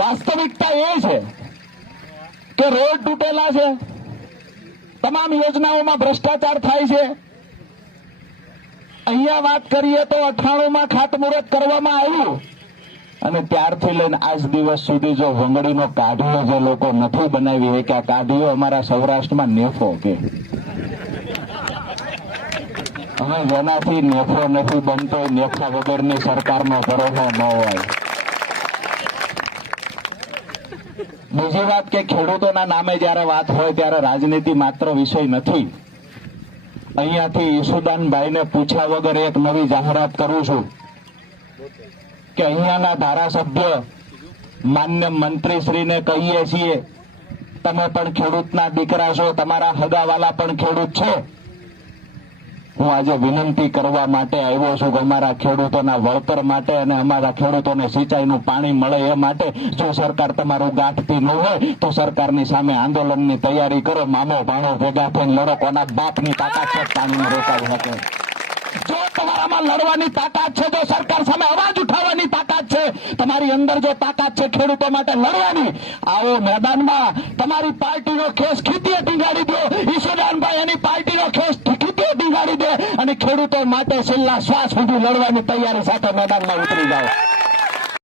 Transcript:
વાસ્તવિકતા એ છે કે રોડ તૂટેલા છે, તમામ યોજનાઓમાં ભ્રષ્ટાચાર થાય છે. અહીંયા વાત કરીએ તો 98 માં ખાતમુહૂર્ત કરવામાં આવ્યું અને ત્યારથી લઈને આજ દિવસ સુધી જો વંગડીનો કાઢીઓ જે લોકો નથી બનાવી કે આ કાઢીઓ અમારા સૌરાષ્ટ્રમાં નેફો કે હવે જેનાથી નેફો નથી બનતો નેફા વગરની સરકારનો ભરોસો ન હોય. બીજી વાત કે ખેડૂતોના નામે જયારે વાત હોય ત્યારે રાજનીતિ માત્ર વિષય નથી. અહીંયાથી ઈસુદાનભાઈને પૂછ્યા વગર એક નવી જાહેરાત કરું છું કે અહીંયાના ધારાસભ્ય માન્ય મંત્રીશ્રીને કહીએ છીએ, તમે પણ ખેડૂતના દીકરા છો, તમારા હગાવાલા પણ ખેડૂત છે. હું આજે વિનંતી કરવા માટે આવ્યો છું કે અમારા ખેડૂતોના વળતર માટે અને અમારા ખેડૂતોને સિંચાઈનું પાણી મળે એ માટે જો સરકાર તમારું ગાંઠતી ન હોય તો સરકારની સામે આંદોલનની તૈયારી કરો. મામો ભાણો ભેગા થઈને લડો. કોના બાપની તાકાત છે પાણીને રોકાવી શકે? જો તમારામાં લડવાની તાકાત છે, જો સરકાર સામે અવાજ ઉઠાવવાની તાકાત છે, તમારી અંદર જો તાકાત છે ખેડૂતો માટે લડવાની, આવો મેદાનમાં તમારી પાર્ટીનો ખેસ ખીતીએ ટીંગાડી દો. ઈસુદાનભાઈ એની પાર્ટીનો ખેસ ખીતીએ ટીંગાડી દે અને ખેડૂતો માટે છેલ્લા શ્વાસ સુધી લડવાની તૈયારી સાથે મેદાનમાં ઉતરી જાઓ.